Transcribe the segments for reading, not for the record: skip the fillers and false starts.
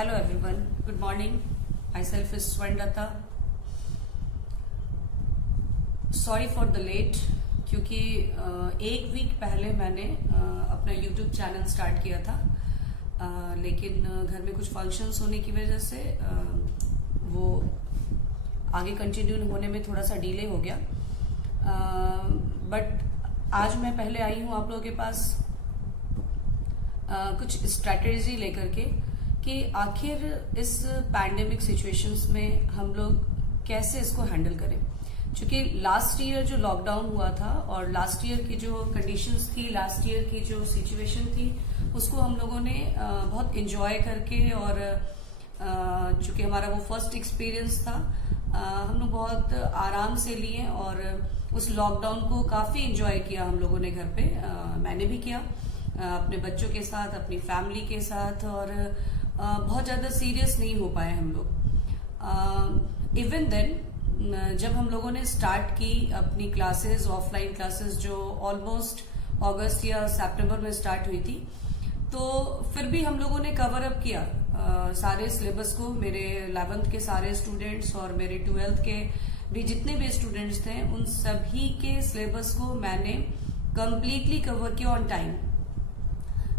Hello everyone, good morning. Myself is Swarnlata. Sorry for the late क्योंकि एक week पहले मैंने अपना YouTube चैनल स्टार्ट किया था, लेकिन घर में कुछ फंक्शंस होने की वजह से वो आगे कंटिन्यू होने में थोड़ा सा डिले हो गया। बट आज मैं पहले आई हूँ आप लोगों के पास कुछ स्ट्रैटेजी लेकर के कि आखिर इस पैंडेमिक सिचुएशंस में हम लोग कैसे इसको हैंडल करें। क्योंकि लास्ट ईयर जो लॉकडाउन हुआ था और लास्ट ईयर की जो कंडीशंस थी, लास्ट ईयर की जो सिचुएशन थी, उसको हम लोगों ने बहुत एंजॉय करके और चूंकि हमारा वो फर्स्ट एक्सपीरियंस था, हम लोग बहुत आराम से लिए और उस लॉकडाउन को काफी एंजॉय किया हम लोगों ने घर पे। मैंने भी किया अपने बच्चों के साथ, अपनी फैमिली के साथ, और बहुत ज्यादा सीरियस नहीं हो पाए हम लोग। इवन देन जब हम लोगों ने स्टार्ट की अपनी क्लासेस, ऑफलाइन क्लासेस जो ऑलमोस्ट अगस्त या सितंबर में स्टार्ट हुई थी, तो फिर भी हम लोगों ने कवर अप किया सारे सिलेबस को। मेरे 11th के सारे स्टूडेंट्स और मेरे 12th के भी जितने भी स्टूडेंट्स थे, उन सभी के सिलेबस को मैंने कंप्लीटली कवर किया on time.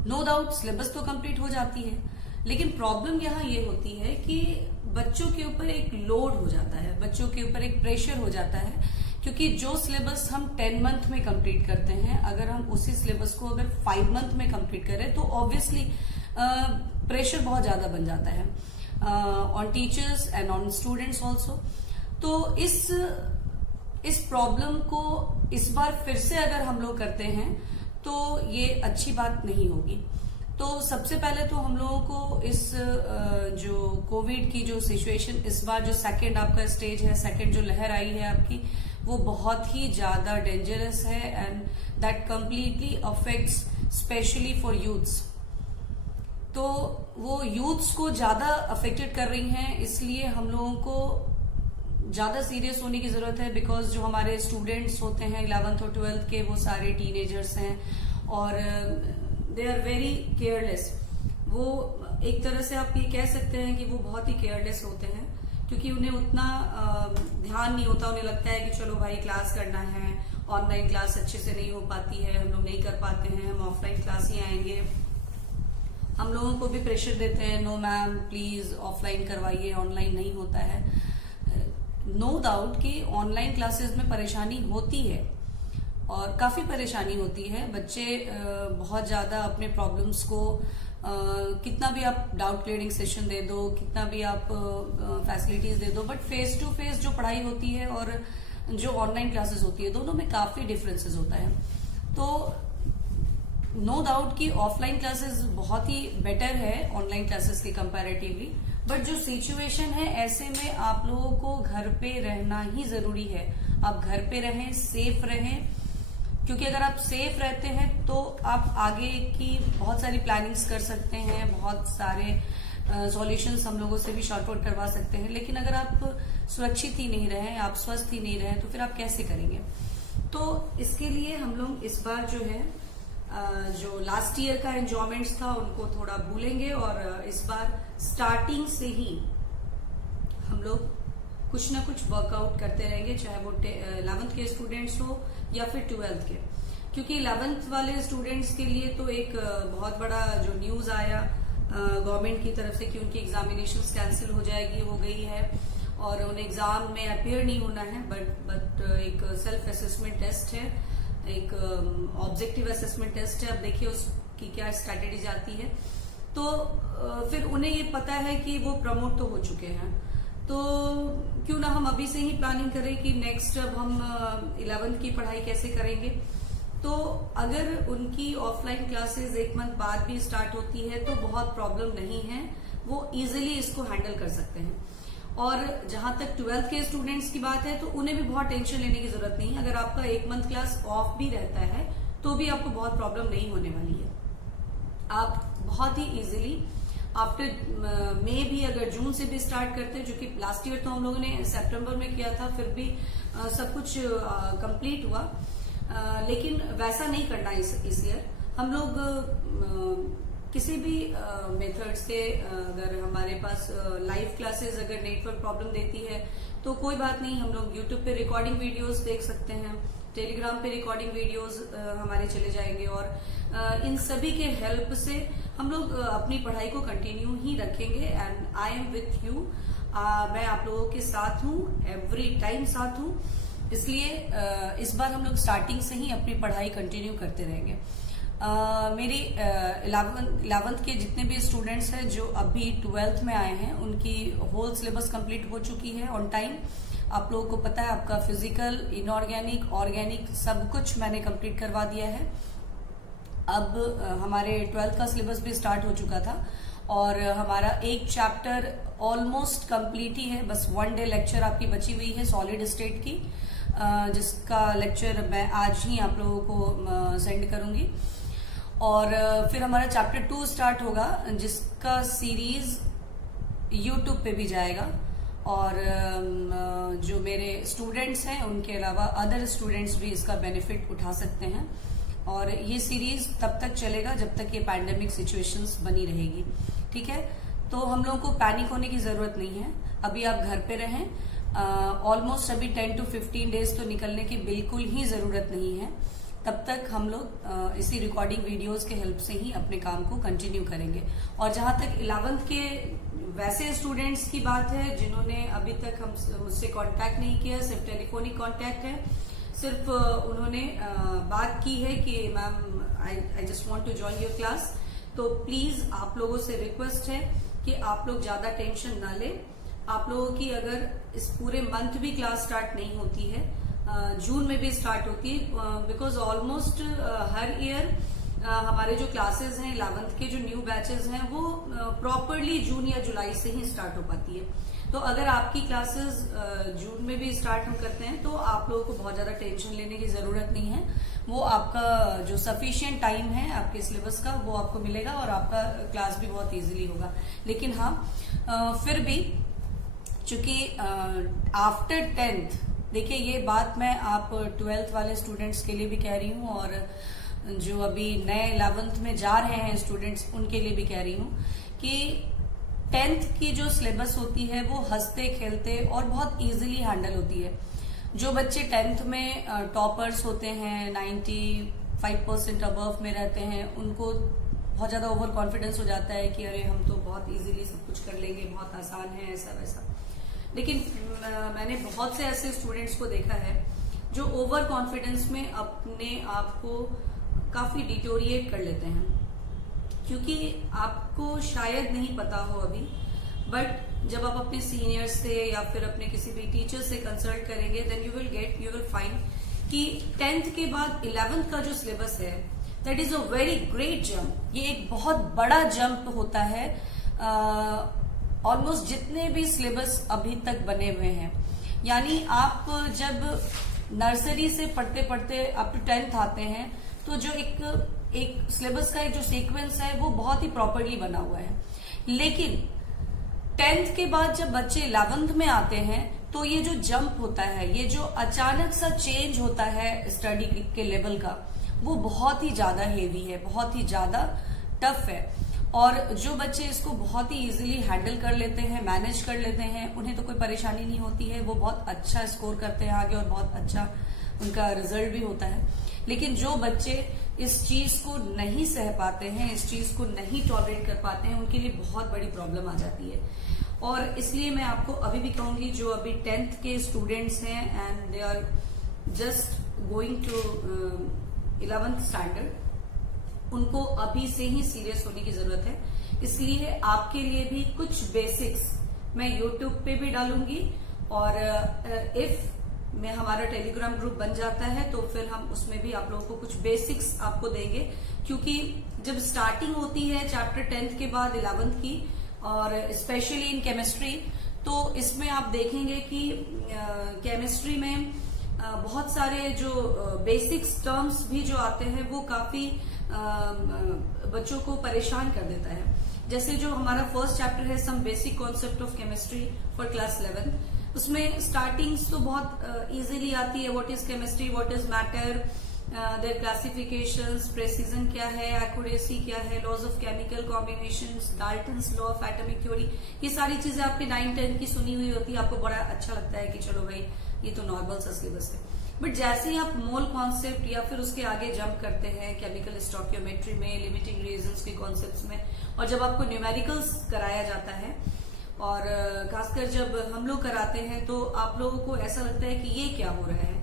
No doubt syllabus तो कंप्लीट हो जाती है, लेकिन प्रॉब्लम यहाँ ये होती है कि बच्चों के ऊपर एक लोड हो जाता है, बच्चों के ऊपर एक प्रेशर हो जाता है। क्योंकि जो सिलेबस हम 10 मंथ में कंप्लीट करते हैं, अगर हम उसी सिलेबस को अगर 5 मंथ में कंप्लीट करें तो ऑब्वियसली प्रेशर बहुत ज्यादा बन जाता है on teachers and on students also. तो इस प्रॉब्लम को इस बार फिर से अगर हम लोग करते हैं तो ये अच्छी बात नहीं होगी। तो सबसे पहले तो हम लोगों को इस जो कोविड की जो सिचुएशन, इस बार जो सेकंड आपका स्टेज है, सेकंड जो लहर आई है आपकी, वो बहुत ही ज्यादा डेंजरस है and that completely affects specially for youths. तो वो यूथ्स को ज्यादा अफेक्टेड कर रही हैं, इसलिए हम लोगों को ज्यादा सीरियस होने की जरूरत है। बिकॉज जो हमारे स्टूडेंट्स होते हैं 11th और 12th के, वो सारे टीनेजर्स हैं और दे आर वेरी केयरलेस। वो एक तरह से आप ये कह सकते हैं कि वो बहुत ही केयरलेस होते हैं, क्योंकि उन्हें उतना ध्यान नहीं होता। उन्हें लगता है कि चलो भाई क्लास करना है, ऑनलाइन क्लास अच्छे से नहीं हो पाती है, हम लोग नहीं कर पाते हैं, हम ऑफलाइन क्लास ही आएंगे। हम लोगों को भी प्रेशर देते हैं, नो मैम प्लीज ऑफलाइन करवाइए, ऑनलाइन नहीं होता है। नो डाउट कि ऑनलाइन क्लासेस में परेशानी होती है और काफी परेशानी होती है। बच्चे बहुत ज्यादा अपने प्रॉब्लम्स को कितना भी आप डाउट क्लियरिंग सेशन दे दो, कितना भी आप फैसिलिटीज दे दो, बट फेस टू फेस जो पढ़ाई होती है और जो ऑनलाइन क्लासेस होती है, दोनों में काफी डिफरेंसेस होता है। तो नो डाउट कि ऑफलाइन क्लासेस बहुत ही बेटर है ऑनलाइन क्लासेस के कंपैरेटिवली। बट जो सिचुएशन है, ऐसे में आप लोगों को घर पे रहना ही जरूरी है। आप घर पे रहें, सेफ रहें, क्योंकि अगर आप सेफ रहते हैं तो आप आगे की बहुत सारी प्लानिंग्स कर सकते हैं, बहुत सारे सॉल्यूशंस हम लोगों से भी शॉर्ट आउट करवा सकते हैं। लेकिन अगर आप सुरक्षित ही नहीं रहे, आप स्वस्थ ही नहीं रहे, तो फिर आप कैसे करेंगे। तो इसके लिए हम लोग इस बार जो है जो लास्ट ईयर का एंजॉयमेंट्स था उनको थोड़ा भूलेंगे और इस बार स्टार्टिंग से ही हम लोग कुछ ना कुछ वर्कआउट करते रहेंगे, चाहे वो 11th के स्टूडेंट्स हो या फिर 12th के। क्योंकि 11th वाले स्टूडेंट्स के लिए तो एक बहुत बड़ा जो न्यूज आया गवर्नमेंट की तरफ से कि उनकी एग्जामिनेशंस कैंसिल हो जाएगी, हो गई है और उन्हें एग्जाम में अपियर नहीं होना है। बट एक सेल्फ असेसमेंट टेस्ट है, एक ऑब्जेक्टिव असेसमेंट टेस्ट है। अब देखिए उसकी क्या स्ट्रैटेजी जाती है। तो फिर उन्हें ये पता है कि वो प्रमोट तो हो चुके हैं, तो क्यों ना हम अभी से ही प्लानिंग करें कि नेक्स्ट अब हम 11th की पढ़ाई कैसे करेंगे। तो अगर उनकी ऑफलाइन क्लासेस 1 मंथ बाद भी स्टार्ट होती है तो बहुत प्रॉब्लम नहीं है, वो इजिली इसको हैंडल कर सकते हैं। और जहां तक 12th के स्टूडेंट्स की बात है, तो उन्हें भी बहुत टेंशन लेने की जरूरत नहीं है। अगर आपका 1 मंथ क्लास ऑफ भी रहता है तो भी आपको बहुत प्रॉब्लम नहीं होने वाली है। आप बहुत ही इजिली आफ्टर मई भी, अगर जून से भी स्टार्ट करते हैं, जो कि लास्ट ईयर तो हम लोगों ने सितंबर में किया था, फिर भी सब कुछ कंप्लीट हुआ। लेकिन वैसा नहीं करना इस ईयर। हम लोग किसी भी मेथड से अगर हमारे पास लाइव क्लासेस अगर नेटवर्क प्रॉब्लम देती है तो कोई बात नहीं, हम लोग यूट्यूब पे रिकॉर्डिंग वीडियोस देख सकते हैं, टेलीग्राम पे रिकॉर्डिंग वीडियोस हमारे चले जाएंगे और इन सभी के हेल्प से हम लोग अपनी पढ़ाई को कंटिन्यू ही रखेंगे। And I am with you, मैं आप लोगों के साथ हूँ, एवरी टाइम साथ हूँ। इसलिए इस बार हम लोग स्टार्टिंग से ही अपनी पढ़ाई कंटिन्यू करते रहेंगे। मेरी 11th के जितने भी स्टूडेंट्स हैं जो अभी 12th में आए हैं उनकी होल सिलेबस कंप्लीट हो चुकी है ऑन टाइम। आप लोगों को पता है आपका फिजिकल, इनऑर्गेनिक, ऑर्गेनिक सब कुछ मैंने कंप्लीट करवा दिया है। अब हमारे 12th का सिलेबस भी स्टार्ट हो चुका था और हमारा एक चैप्टर ऑलमोस्ट कंप्लीट ही है। बस 1 डे लेक्चर आपकी बची हुई है सॉलिड स्टेट की, जिसका लेक्चर मैं आज ही आप लोगों को सेंड करूंगी। और फिर हमारा चैप्टर 2 स्टार्ट होगा जिसका सीरीज यूट्यूब पे भी जाएगा और जो मेरे स्टूडेंट्स हैं उनके अलावा अदर स्टूडेंट्स भी इसका बेनिफिट उठा सकते हैं। और ये सीरीज तब तक चलेगा जब तक ये पैंडेमिक सिचुएशंस बनी रहेगी, ठीक है। तो हम लोगों को पैनिक होने की जरूरत नहीं है, अभी आप घर पे रहें। ऑलमोस्ट अभी 10 to 15 डेज तो निकलने की बिल्कुल ही जरूरत नहीं है। तब तक हम लोग इसी रिकॉर्डिंग वीडियोस के हेल्प से ही अपने काम को कंटिन्यू करेंगे। और जहां तक 11th के वैसे स्टूडेंट्स की बात है जिन्होंने अभी तक मुझसे कांटेक्ट नहीं किया, सिर्फ टेलीफोनिक कांटेक्ट है, सिर्फ उन्होंने बात की है कि ma'am I just want to join your class, तो प्लीज आप लोगों से रिक्वेस्ट है कि आप लोग ज्यादा टेंशन ना ले। आप लोगों की अगर इस पूरे मंथ भी क्लास स्टार्ट नहीं होती है, जून में भी स्टार्ट होती है, बिकॉज ऑलमोस्ट हर ईयर हमारे जो क्लासेस हैं 11th के जो न्यू बैचेस हैं वो प्रॉपरली जून या जुलाई से ही स्टार्ट हो पाती है। तो अगर आपकी क्लासेस जून में भी स्टार्ट हम करते हैं तो आप लोगों को बहुत ज्यादा टेंशन लेने की जरूरत नहीं है। वो आपका जो सफिशिएंट टाइम है आपके सिलेबस का वो आपको मिलेगा और आपका क्लास भी बहुत इजीली होगा। लेकिन हाँ, फिर भी चूंकि आफ्टर 10th, देखिए ये बात मैं आप 12th वाले स्टूडेंट्स के लिए भी कह रही हूँ और जो अभी नए 11th में जा रहे हैं स्टूडेंट्स उनके लिए भी कह रही हूँ कि 10th की जो सिलेबस होती है वो हंसते खेलते और बहुत इजीली हैंडल होती है। जो बच्चे 10th में टॉपर्स होते हैं, 95% अबव में रहते हैं, उनको बहुत ज्यादा ओवर कॉन्फिडेंस हो जाता है कि अरे हम तो बहुत इजीली सब कुछ कर लेंगे, बहुत आसान है, ऐसा वैसा। लेकिन मैंने बहुत से ऐसे स्टूडेंट्स को देखा है जो ओवर कॉन्फिडेंस में अपने आप को काफी डिटोरिएट कर लेते हैं, क्योंकि आपको शायद नहीं पता हो अभी, बट जब आप अपने सीनियर से या फिर अपने किसी भी टीचर से कंसल्ट करेंगे देन यू विल फाइंड कि 10th के बाद 11th का जो सिलेबस है that is a very great jump. ये एक बहुत बड़ा जंप होता है ऑलमोस्ट जितने भी सिलेबस अभी तक बने हुए हैं। यानी आप जब नर्सरी से पढ़ते पढ़ते अप टू 10th आते हैं तो जो एक सिलेबस का एक जो सीक्वेंस है वो बहुत ही प्रॉपरली बना हुआ है। लेकिन 10th के बाद जब बच्चे 11th में आते हैं तो ये जो जंप होता है, ये जो अचानक सा चेंज होता है स्टडी के लेवल का, वो बहुत ही ज्यादा हेवी है, बहुत ही ज्यादा टफ है। और जो बच्चे इसको बहुत ही इजीली हैंडल कर लेते हैं, मैनेज कर लेते हैं, उन्हें तो कोई परेशानी नहीं होती है, वो बहुत अच्छा स्कोर करते हैं आगे और बहुत अच्छा उनका रिजल्ट भी होता है। लेकिन जो बच्चे इस चीज को नहीं सह पाते हैं, इस चीज को नहीं टॉलरेट कर पाते हैं, उनके लिए बहुत बड़ी प्रॉब्लम आ जाती है। और इसलिए मैं आपको अभी भी कहूंगी जो अभी 10th के स्टूडेंट्स हैं and they are just going to 11th standard, उनको अभी से ही सीरियस होने की जरूरत है। इसलिए आपके लिए भी कुछ बेसिक्स मैं YouTube पे भी डालूंगी और इफ में हमारा टेलीग्राम ग्रुप बन जाता है तो फिर हम उसमें भी आप लोगों को कुछ बेसिक्स आपको देंगे, क्योंकि जब स्टार्टिंग होती है चैप्टर 10th के बाद 11th की और स्पेशली इन केमिस्ट्री, तो इसमें आप देखेंगे कि केमिस्ट्री में बहुत सारे जो बेसिक्स टर्म्स भी जो आते हैं वो काफी बच्चों को परेशान कर देता है। जैसे जो हमारा फर्स्ट चैप्टर है some basic concept of chemistry for class 11, उसमें स्टार्टिंग्स तो बहुत इजीली आती है, what is chemistry, what is matter, their classifications, precision क्या है, एक्यूरेसी क्या है, laws of chemical combinations, Dalton's law of atomic theory, ये सारी चीजें आपके 9-10 की सुनी हुई होती है, आपको बड़ा अच्छा लगता है कि चलो भाई ये तो नॉर्मल सा सिलेबस है। बट जैसे ही आप मोल कॉन्सेप्ट या फिर उसके आगे जंप करते हैं केमिकल स्टोकियोमेट्री में, लिमिटिंग रिएजेंट्स के कॉन्सेप्ट्स में, और जब आपको न्यूमेरिकल्स कराया जाता है और खासकर जब हम लोग कराते हैं तो आप लोगों को ऐसा लगता है कि ये क्या हो रहा है,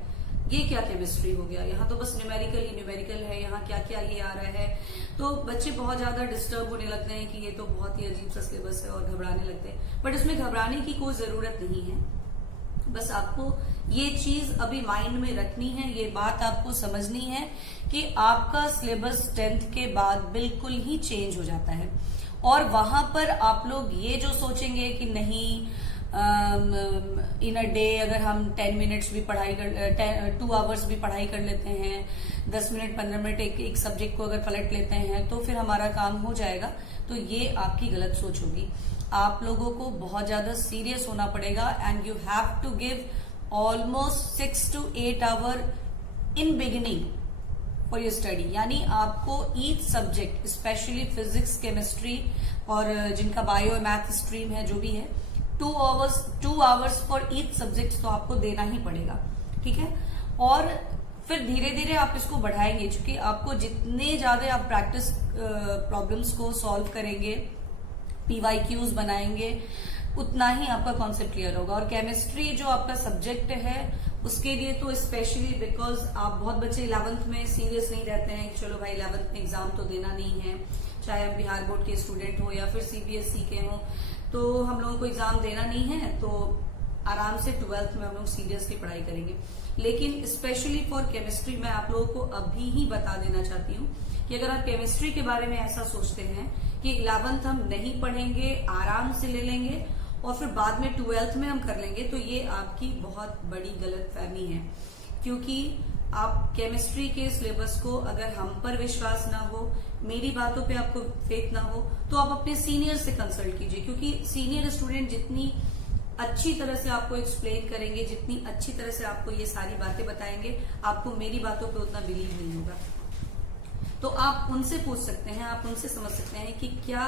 ये क्या केमिस्ट्री हो गया, यहाँ तो बस न्यूमेरिकल ही न्यूमेरिकल है, यहाँ क्या क्या ये आ रहा है। तो बच्चे बहुत ज्यादा डिस्टर्ब होने लगते हैं कि ये तो बहुत ही अजीब सा सिलेबस है और घबराने लगते हैं। बट इसमें घबराने की कोई जरूरत नहीं है, बस आपको ये चीज अभी माइंड में रखनी है, ये बात आपको समझनी है कि आपका सिलेबस 10th के बाद बिल्कुल ही चेंज हो जाता है। और वहां पर आप लोग ये जो सोचेंगे कि नहीं इन अ डे अगर हम 10 मिनट्स भी पढ़ाई कर 2 आवर्स भी पढ़ाई कर लेते हैं, 10 मिनट 15 मिनट एक सब्जेक्ट को अगर पलट लेते हैं तो फिर हमारा काम हो जाएगा, तो ये आपकी गलत सोच होगी। आप लोगों को बहुत ज्यादा सीरियस होना पड़ेगा and you have to give almost 6 to 8 hour in beginning for your study. यानी आपको each subject specially physics, chemistry और जिनका बायो मैथ स्ट्रीम है, जो भी है, 2 आवर्स फॉर ईच सब्जेक्ट तो आपको देना ही पड़ेगा, ठीक है। और फिर धीरे धीरे आप इसको बढ़ाएंगे, क्योंकि आपको जितने ज्यादा आप प्रैक्टिस प्रॉब्लम्स को सॉल्व करेंगे, PYQs बनाएंगे, उतना ही आपका कॉन्सेप्ट क्लियर होगा। और केमिस्ट्री जो आपका सब्जेक्ट है उसके लिए तो स्पेशली बिकॉज आप बहुत बच्चे 11th में सीरियस नहीं रहते हैं, चलो भाई 11th में एग्जाम तो देना नहीं है, चाहे हम बिहार बोर्ड के स्टूडेंट हो या फिर CBSE के हो, तो हम लोगों को एग्जाम देना नहीं है, तो आराम से 12th में हम लोग सीरियसली पढ़ाई करेंगे। लेकिन स्पेशली फॉर केमिस्ट्री मैं आप लोगों को अभी ही बता देना चाहती हूँ कि अगर आप केमिस्ट्री के बारे में ऐसा सोचते हैं कि 11th हम नहीं पढ़ेंगे, आराम से ले लेंगे और फिर बाद में 12th में हम कर लेंगे, तो ये आपकी बहुत बड़ी गलतफहमी है। क्योंकि आप केमिस्ट्री के सिलेबस को अगर हम पर विश्वास ना हो, मेरी बातों पे आपको फेथ ना हो, तो आप अपने सीनियर से कंसल्ट कीजिए, क्योंकि सीनियर स्टूडेंट जितनी अच्छी तरह से आपको एक्सप्लेन करेंगे, जितनी अच्छी तरह से आपको ये सारी बातें बताएंगे, आपको मेरी बातों पे उतना बिलीव नहीं होगा। तो आप उनसे पूछ सकते हैं, आप उनसे समझ सकते हैं कि क्या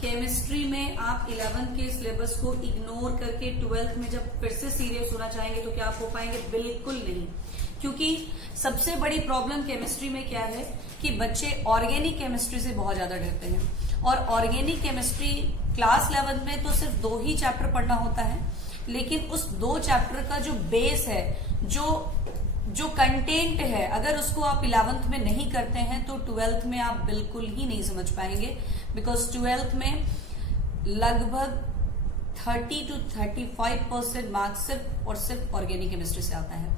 केमिस्ट्री में आप 11th के सिलेबस को इग्नोर करके 12th में जब फिर से सीरियस होना चाहेंगे तो क्या आप हो पाएंगे? बिल्कुल नहीं। क्योंकि सबसे बड़ी प्रॉब्लम केमिस्ट्री में क्या है कि बच्चे ऑर्गेनिक केमिस्ट्री से बहुत ज्यादा डरते हैं, और ऑर्गेनिक केमिस्ट्री क्लास 11 में तो सिर्फ 2 ही चैप्टर पढ़ना होता है, लेकिन उस 2 चैप्टर का जो बेस है, जो कंटेंट है, अगर उसको आप 11th में नहीं करते हैं तो 12th में आप बिल्कुल ही नहीं समझ पाएंगे। बिकॉज 12th में लगभग 30 to 35% मार्क्स सिर्फ और सिर्फ ऑर्गेनिक केमिस्ट्री से आता है।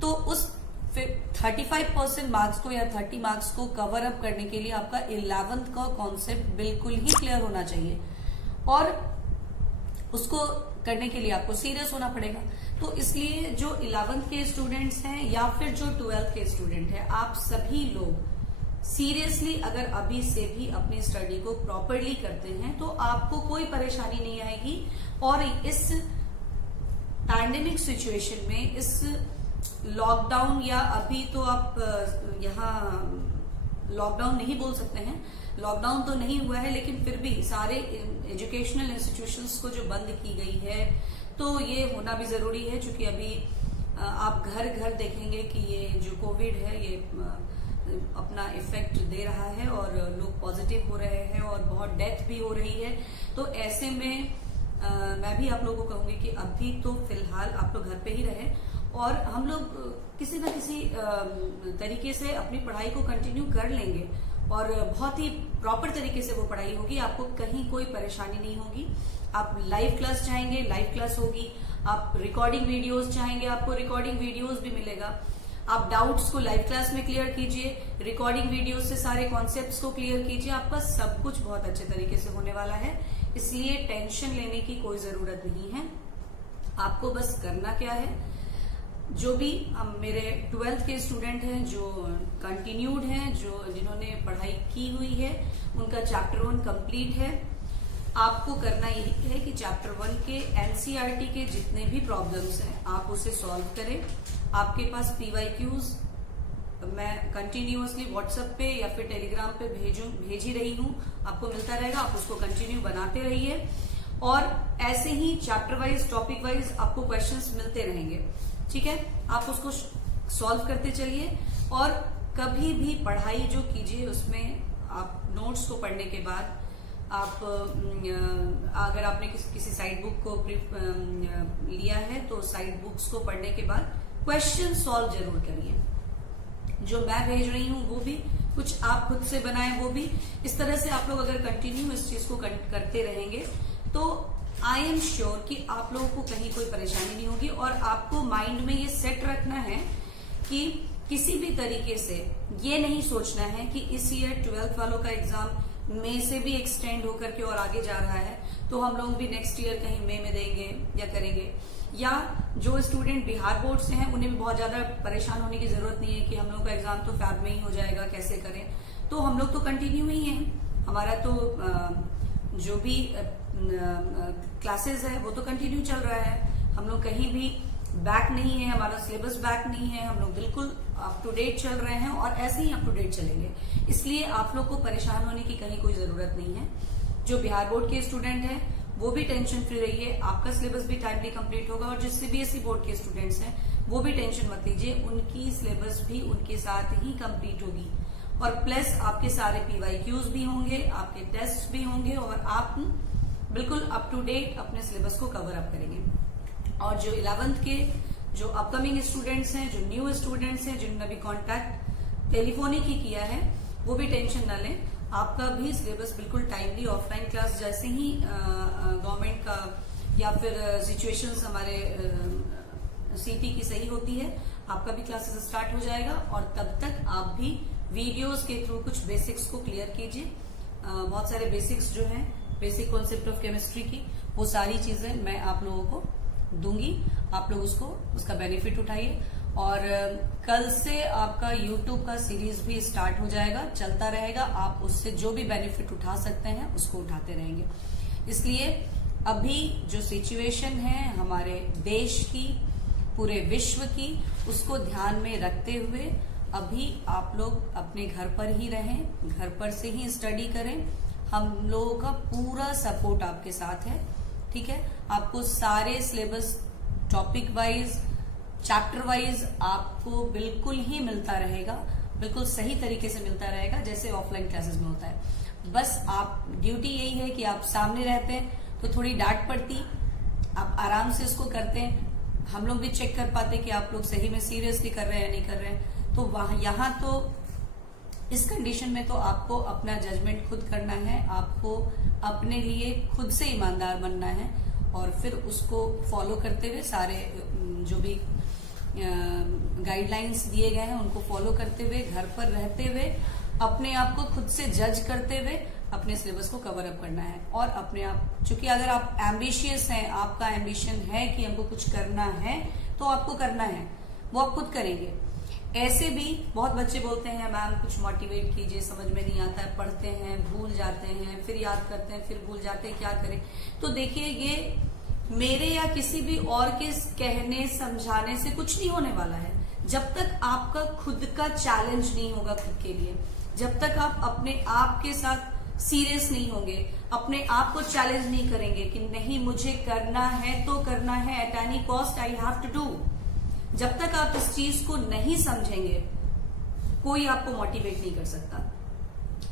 तो उस 35% मार्क्स को या 30 मार्क्स को कवर अप करने के लिए आपका 11th का कॉन्सेप्ट बिल्कुल ही क्लियर होना चाहिए, और उसको करने के लिए आपको सीरियस होना पड़ेगा। तो इसलिए जो 11th के स्टूडेंट्स हैं या फिर जो 12th के स्टूडेंट हैं, आप सभी लोग सीरियसली अगर अभी से भी अपनी स्टडी को प्रॉपरली करते हैं तो आपको कोई परेशानी नहीं आएगी। और इस पैंडेमिक सिचुएशन में, इस लॉकडाउन, या अभी तो आप यहाँ लॉकडाउन नहीं बोल सकते हैं, लॉकडाउन तो नहीं हुआ है, लेकिन फिर भी सारे एजुकेशनल इंस्टीट्यूशंस को जो बंद की गई है, तो ये होना भी जरूरी है। क्योंकि अभी आप घर घर देखेंगे कि ये जो कोविड है ये अपना इफेक्ट दे रहा है और लोग पॉजिटिव हो रहे हैं और बहुत डेथ भी हो रही है। तो ऐसे में मैं भी आप लोगों को कहूंगी कि अभी तो फिलहाल आप लोग घर पे ही रहें, और हम लोग किसी न किसी तरीके से अपनी पढ़ाई को कंटिन्यू कर लेंगे, और बहुत ही प्रॉपर तरीके से वो पढ़ाई होगी, आपको कहीं कोई परेशानी नहीं होगी। आप लाइव क्लास चाहेंगे, लाइव क्लास होगी, आप रिकॉर्डिंग वीडियोस चाहेंगे, आपको रिकॉर्डिंग वीडियोस भी मिलेगा। आप डाउट्स को लाइव क्लास में क्लियर कीजिए, रिकॉर्डिंग वीडियोस से सारे कॉन्सेप्ट्स को क्लियर कीजिए, आपका सब कुछ बहुत अच्छे तरीके से होने वाला है। इसलिए टेंशन लेने की कोई जरूरत नहीं है। आपको बस करना क्या है, जो भी मेरे 12th के स्टूडेंट हैं जो कंटिन्यूड हैं, जिन्होंने पढ़ाई की हुई है, उनका चैप्टर 1 कंप्लीट है। आपको करना यही है कि चैप्टर 1 के एनसीईआरटी के जितने भी प्रॉब्लम्स हैं आप उसे सॉल्व करें। आपके पास PYQs मैं कंटिन्यूअसली व्हाट्सएप पे या फिर टेलीग्राम पे भेज ही रही हूँ, आपको मिलता रहेगा। आप उसको कंटिन्यू बनाते रहिए और ऐसे ही चैप्टर वाइज, टॉपिक वाइज आपको क्वेश्चंस मिलते रहेंगे, ठीक है। आप उसको सॉल्व करते चलिए और कभी भी पढ़ाई जो कीजिए उसमें आप नोट्स को पढ़ने के बाद आप अगर आपने किसी साइड बुक को लिया है तो साइड बुक्स को पढ़ने के बाद क्वेश्चन सॉल्व जरूर करिए। जो मैं भेज रही हूँ वो भी कुछ आप खुद से बनाएं, वो भी इस तरह से आप लोग अगर कंटिन्यू इस चीज को करते रहेंगे तो आई एम श्योर कि आप लोगों को कहीं कोई परेशानी नहीं होगी। और आपको माइंड में ये सेट रखना है कि किसी भी तरीके से ये नहीं सोचना है कि इस ईयर 12th वालों का एग्जाम मई से भी एक्सटेंड होकर के और आगे जा रहा है तो हम लोग भी नेक्स्ट ईयर कहीं मई में देंगे या करेंगे। या जो स्टूडेंट बिहार बोर्ड से हैं उन्हें भी बहुत ज्यादा परेशान होने की जरूरत नहीं है कि हम लोग का एग्जाम तो फैब में ही हो जाएगा, कैसे करें। तो हम लोग तो कंटिन्यू ही हैं, हमारा तो जो भी क्लासेस है वो तो कंटिन्यू चल रहा है। हम लोग कहीं भी बैक नहीं है, हमारा सिलेबस बैक नहीं है, हम लोग बिल्कुल अप टू डेट चल रहे हैं और ऐसे ही अप टू डेट चलेंगे। इसलिए आप लोग को परेशान होने की कहीं कोई जरूरत नहीं है। जो बिहार बोर्ड के स्टूडेंट हैं वो भी टेंशन फ्री रहिए, आपका सिलेबस भी टाइमली कंप्लीट होगा। और जो सीबीएसई बोर्ड के स्टूडेंट्स हैं वो भी टेंशन मत लीजिए, उनकी सिलेबस भी उनके साथ ही कंप्लीट होगी और प्लस आपके सारे पीवाईक्यूज भी होंगे, आपके टेस्ट भी होंगे और आप बिल्कुल अप टू डेट अपने सिलेबस को कवर अप करेंगे। और जो 11th के जो अपकमिंग स्टूडेंट्स हैं, जो न्यू स्टूडेंट्स हैं, जिन्होंने अभी कॉन्टैक्ट टेलीफोनिक ही किया है, वो भी टेंशन न लें। आपका भी सिलेबस बिल्कुल टाइमली ऑफलाइन क्लास जैसे ही गवर्नमेंट का या फिर सिचुएशंस हमारे सीटी की सही होती है, आपका भी क्लासेस स्टार्ट हो जाएगा। और तब तक आप भी वीडियोस के थ्रू कुछ बेसिक्स को क्लियर कीजिए। बहुत सारे बेसिक्स जो हैं, बेसिक कॉन्सेप्ट ऑफ केमिस्ट्री की, वो सारी चीजें मैं आप लोगों को दूंगी। आप लोग उसका बेनिफिट उठाइए। और कल से आपका YouTube का सीरीज भी स्टार्ट हो जाएगा, चलता रहेगा। आप उससे जो भी बेनिफिट उठा सकते हैं उसको उठाते रहेंगे। इसलिए अभी जो सिचुएशन है हमारे देश की, पूरे विश्व की, उसको ध्यान में रखते हुए अभी आप लोग अपने घर पर ही रहें, घर पर से ही स्टडी करें। हम लोगों का पूरा सपोर्ट आपके साथ है, ठीक है। आपको सारे syllabus topic wise, chapter wise आपको बिल्कुल ही मिलता रहेगा, बिल्कुल सही तरीके से मिलता रहेगा जैसे ऑफलाइन क्लासेस में होता है। बस आप ड्यूटी यही है कि आप सामने रहते हैं तो थोड़ी डांट पड़ती, आप आराम से इसको करते हैं, हम लोग भी चेक कर पाते कि आप लोग सही में सीरियसली कर रहे हैं या नहीं कर रहे हैं। तो वहां यहाँ तो इस कंडीशन में तो आपको अपना जजमेंट खुद करना है, आपको अपने लिए खुद से ईमानदार बनना है और फिर उसको फॉलो करते हुए सारे जो भी गाइडलाइंस दिए गए हैं उनको फॉलो करते हुए, घर पर रहते हुए, अपने आप को खुद से जज करते हुए अपने सिलेबस को कवर अप करना है। और अपने आप, चूंकि अगर आप एम्बिशियस हैं, आपका एम्बिशन है कि हमको कुछ करना है तो आपको करना है, वो आप खुद करेंगे। ऐसे भी बहुत बच्चे बोलते हैं मैम कुछ मोटिवेट कीजिए, समझ में नहीं आता है, पढ़ते हैं भूल जाते हैं, फिर याद करते हैं, फिर भूल जाते हैं, क्या करें। तो देखिए, ये मेरे या किसी भी और के कहने समझाने से कुछ नहीं होने वाला है। जब तक आपका खुद का चैलेंज नहीं होगा खुद के लिए, जब तक आप अपने आप के साथ सीरियस नहीं होंगे, अपने आप को चैलेंज नहीं करेंगे कि नहीं मुझे करना है तो करना है, at any cost I have to do, जब तक आप इस चीज को नहीं समझेंगे कोई आपको मोटिवेट नहीं कर सकता।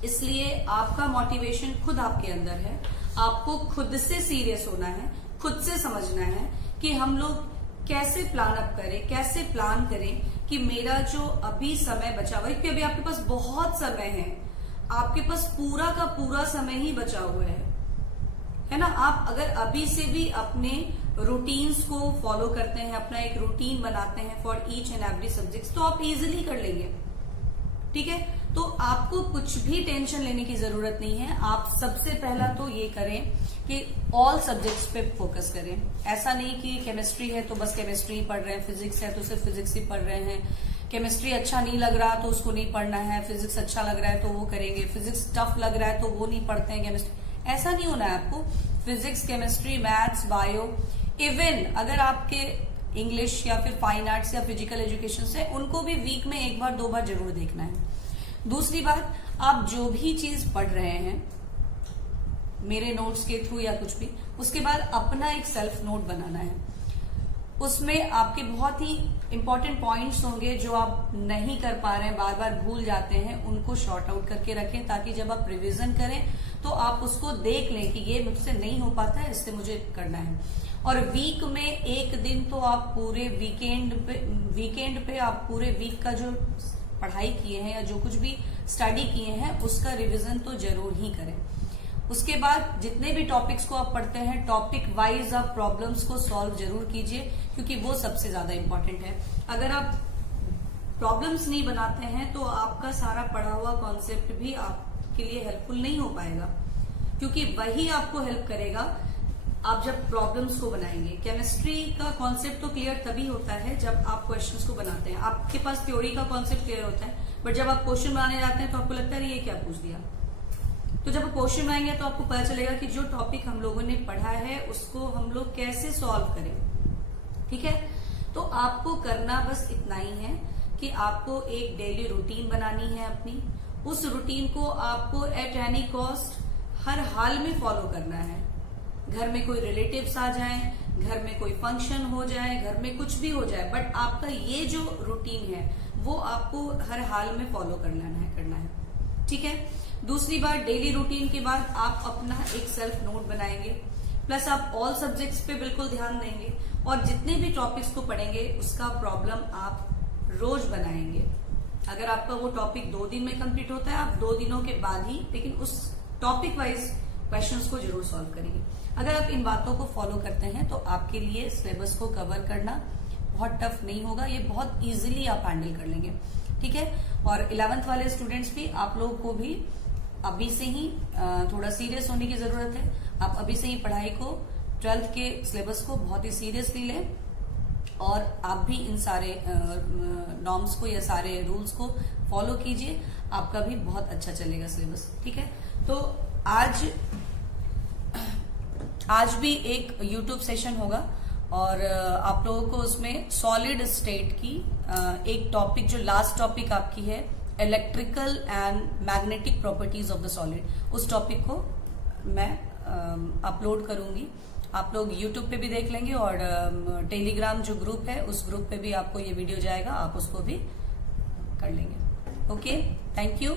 इसलिए आपका मोटिवेशन खुद आपके अंदर है, आपको खुद से सीरियस होना है, खुद से समझना है कि हम लोग कैसे प्लान अप करें, कैसे प्लान करें कि मेरा जो अभी समय बचा हुआ है, क्योंकि अभी आपके पास बहुत समय है, आपके पास पूरा का पूरा समय ही बचा हुआ है ना। आप अगर अभी से भी अपने रूटीन्स को फॉलो करते हैं, अपना एक रूटीन बनाते हैं for each and every subject, तो आप इजीली कर लेंगे, ठीक है। तो आपको कुछ भी टेंशन लेने की जरूरत नहीं है। आप सबसे पहला तो ये करें कि ऑल सब्जेक्ट्स पे फोकस करें। ऐसा नहीं कि केमिस्ट्री है तो बस केमिस्ट्री पढ़ रहे हैं, फिजिक्स है तो सिर्फ फिजिक्स ही पढ़ रहे हैं, केमिस्ट्री अच्छा नहीं लग रहा तो उसको नहीं पढ़ना है, फिजिक्स अच्छा लग रहा है तो वो करेंगे, फिजिक्स टफ लग रहा है तो वो नहीं पढ़ते हैं केमिस्ट्री। ऐसा नहीं होना है आपको। Physics, chemistry, maths, bio, even अगर आपके इंग्लिश या फिर फाइन आर्ट्स या फिजिकल एजुकेशन से, उनको भी वीक में एक बार 2 बार जरूर देखना है। दूसरी बात, आप जो भी चीज पढ़ रहे हैं मेरे नोट्स के थ्रू या कुछ भी, उसके बाद अपना एक सेल्फ नोट बनाना है। उसमें आपके बहुत ही इंपॉर्टेंट पॉइंट्स होंगे जो आप नहीं कर पा रहे हैं, बार बार भूल जाते हैं, उनको शॉर्ट आउट करके रखें, ताकि जब आप रिवीजन करें तो आप उसको देख लें कि ये मुझसे नहीं हो पाता है, इससे मुझे करना है। और वीक में एक दिन तो आप पूरे वीकेंड पे आप पूरे वीक का जो पढ़ाई किए हैं या जो कुछ भी स्टडी किए हैं उसका रिवीजन तो जरूर ही करें। उसके बाद जितने भी टॉपिक्स को आप पढ़ते हैं, टॉपिक वाइज आप प्रॉब्लम्स को सॉल्व जरूर कीजिए, क्योंकि वो सबसे ज्यादा इंपॉर्टेंट है। अगर आप प्रॉब्लम्स नहीं बनाते हैं तो आपका सारा पढ़ा हुआ कॉन्सेप्ट भी आपके लिए हेल्पफुल नहीं हो पाएगा, क्योंकि वही आपको हेल्प करेगा आप जब प्रॉब्लम्स को बनाएंगे। केमिस्ट्री का कॉन्सेप्ट तो क्लियर तभी होता है जब आप क्वेश्चंस को बनाते हैं। आपके पास थ्योरी का कॉन्सेप्ट क्लियर होता है, बट जब आप क्वेश्चन बनाने जाते हैं तो आपको लगता है ये क्या पूछ दिया। तो जब आप क्वेश्चन बनाएंगे तो आपको पता चलेगा कि जो टॉपिक हम लोगों ने पढ़ा है उसको हम लोग कैसे सॉल्व करें। ठीक है, तो आपको करना बस इतना ही है कि आपको एक डेली रूटीन बनानी है अपनी। उस रूटीन को आपको एट एनी कॉस्ट हर हाल में फॉलो करना है। घर में कोई रिलेटिव्स आ जाएं, घर में कोई फंक्शन हो जाए, घर में कुछ भी हो जाए, बट आपका ये जो रूटीन है वो आपको हर हाल में फॉलो करना है। ठीक है, दूसरी बात, डेली रूटीन के बाद आप अपना एक सेल्फ नोट बनाएंगे, प्लस आप ऑल सब्जेक्ट्स पे बिल्कुल ध्यान देंगे, और जितने भी टॉपिक्स को पढ़ेंगे उसका प्रॉब्लम आप रोज बनाएंगे। अगर आपका वो टॉपिक 2 दिन में कंप्लीट होता है, आप 2 दिनों के बाद ही, लेकिन उस टॉपिक वाइज क्वेश्चंस को जरूर सॉल्व करेंगे। अगर आप इन बातों को फॉलो करते हैं तो आपके लिए सिलेबस को कवर करना बहुत टफ नहीं होगा, ये बहुत इजीली आप हैंडल कर लेंगे। ठीक है, और 11th वाले स्टूडेंट्स भी, आप लोगों को भी अभी से ही थोड़ा सीरियस होने की जरूरत है। आप अभी से ही पढ़ाई को, 12th के सिलेबस को बहुत ही सीरियसली लें, और आप भी इन सारे नॉर्म्स को या सारे रूल्स को फॉलो कीजिए, आपका भी बहुत अच्छा चलेगा सिलेबस। ठीक है, तो आज भी एक YouTube सेशन होगा, और आप लोगों को उसमें सॉलिड स्टेट की एक टॉपिक, जो लास्ट टॉपिक आपकी है, electrical and magnetic properties of the solid, उस टॉपिक को मैं अपलोड करूंगी। आप लोग YouTube पे भी देख लेंगे, और टेलीग्राम जो ग्रुप है उस ग्रुप पे भी आपको ये वीडियो जाएगा, आप उसको भी कर लेंगे। Okay, thank you.